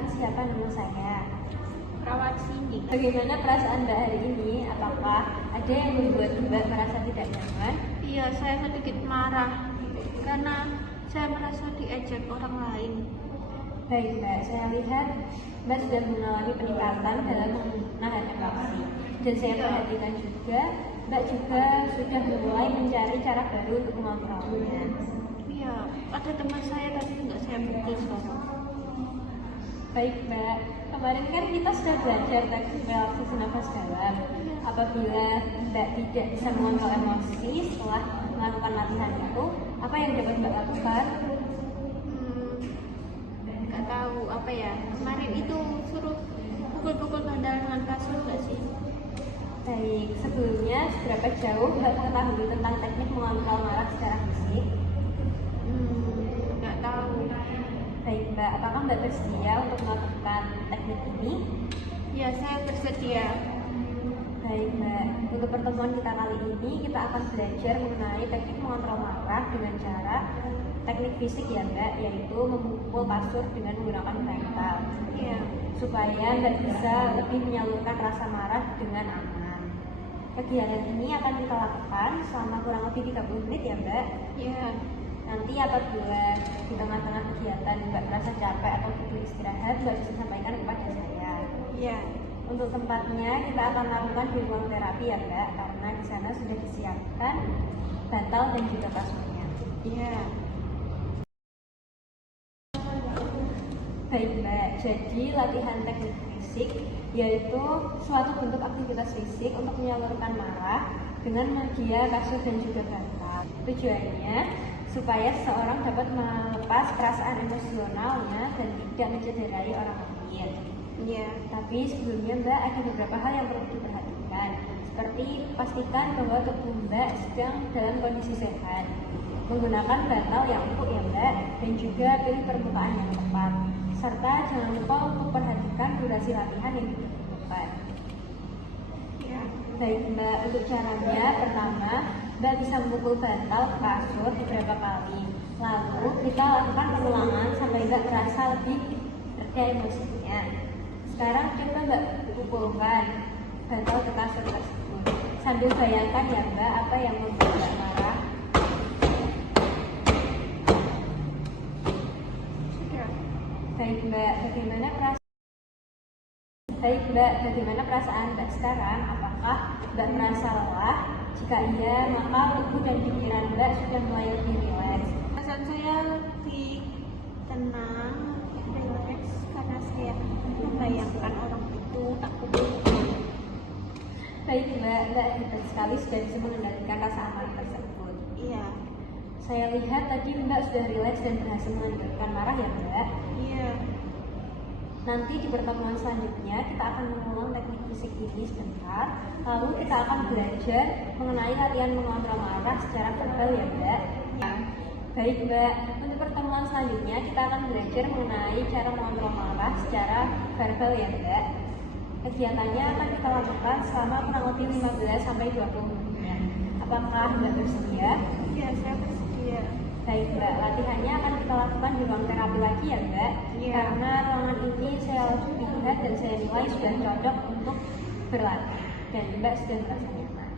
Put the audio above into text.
Perkenalkan, siapa nama saya? Perawat sini. Bagaimana perasaan Mbak hari ini? Apakah ada yang membuat Mbak merasa tidak nyaman? Iya, saya sedikit marah karena saya merasa diejek orang lain. Baik Mbak, saya lihat Mbak sudah mengalami peningkatan dalam menahan emosi. Dan saya perhatikan juga, Mbak juga sudah mulai mencari cara baru untuk mengontrolnya. Iya, ada teman saya tapi nggak saya pukul sekarang. Baik Mbak, kemarin kan kita sudah belajar teknik relaksasi nafas dalam. Apabila Mbak tidak bisa mengontrol emosi setelah melakukan latihan itu, apa yang dapat Mbak lakukan? Nggak tahu apa ya. Kemarin itu suruh pukul-pukul bantal dengan kasur nggak sih? Baik, sebelumnya seberapa jauh Mbak mengetahui tentang teknik mengontrol marah secara fisik? Nggak tahu. Baik Mbak, apakah Mbak bersedia untuk melakukan teknik ini? Ya, saya bersedia. Baik Mbak, untuk pertemuan kita kali ini kita akan belajar mengenai teknik mengontrol marah dengan cara teknik fisik ya Mbak, yaitu memukul kasur dengan menggunakan bantal. Iya. Supaya Mbak bisa lebih menyalurkan rasa marah dengan aman. Kegiatan ini akan kita lakukan selama kurang lebih 30 menit ya Mbak. Iya. Nanti apabila di tengah-tengah kegiatan Mbak merasa capek atau butuh istirahat, Mbak bisa sampaikan kepada saya. Iya. Untuk tempatnya kita akan lakukan di ruang terapi ya Mbak, karena di sana sudah disiapkan bantal dan juga kasurnya. Iya. Baik Mbak, jadi latihan teknik fisik yaitu suatu bentuk aktivitas fisik untuk menyalurkan marah dengan media kasur dan juga bantal. Tujuannya supaya seseorang dapat melepas perasaan emosionalnya dan tidak mencederai orang lain. Iya. Tapi sebelumnya Mbak ada beberapa hal yang perlu diperhatikan. Seperti pastikan bahwa tubuh Mbak sedang dalam kondisi sehat. Menggunakan bantal yang empuk ya Mbak, dan juga pilih permukaan yang tepat. Serta jangan lupa untuk perhatikan durasi latihan yang dibutuhkan. Iya. Baik Mbak, untuk caranya pertama Mbak bisa memukul bantal ke kasur beberapa kali. Lalu kita lakukan pengulangan sampai Mbak merasa lebih reda emosinya. Sekarang coba Mbak pukulkan bantal ke kasur tersebut. Sambil bayangkan ya Mbak apa yang membuat Mbak marah. Sudah. Baik Mbak, bagaimana perasaan Mbak sekarang? Apakah Mbak merasa lelah? Jika iya, maka tubuh dan pikiran Mbak sudah mulai lebih rileks. Perasaan saya lebih tenang, rileks karena saya membayangkan orang itu tak pukul. Baik Mbak hebat sekali sudah bisa mengendalikan rasa amarah tersebut. Iya. Saya lihat tadi Mbak sudah rileks dan berhasil mengendalikan marah ya Mbak. Iya. Nanti di pertemuan selanjutnya kita akan mengulang teknik fisik ini sebentar. Lalu kita akan belajar mengenai latihan mengontrol marah secara verbal ya Mbak. Iya. Baik Mbak, untuk pertemuan selanjutnya kita akan belajar mengenai cara mengontrol marah secara verbal ya Mbak. Kegiatannya akan kita lakukan selama kurang lebih 15-20 menit. Apakah Mbak bersedia? Iya, saya bersedia. Baik Mbak, latihannya akan kita lakukan di ruang terapi lagi ya Mbak. Iya. Karena ruangan ini saya langsung lihat dan saya nilai sudah cocok untuk berlatih dan Mbak sudah merasa nyaman.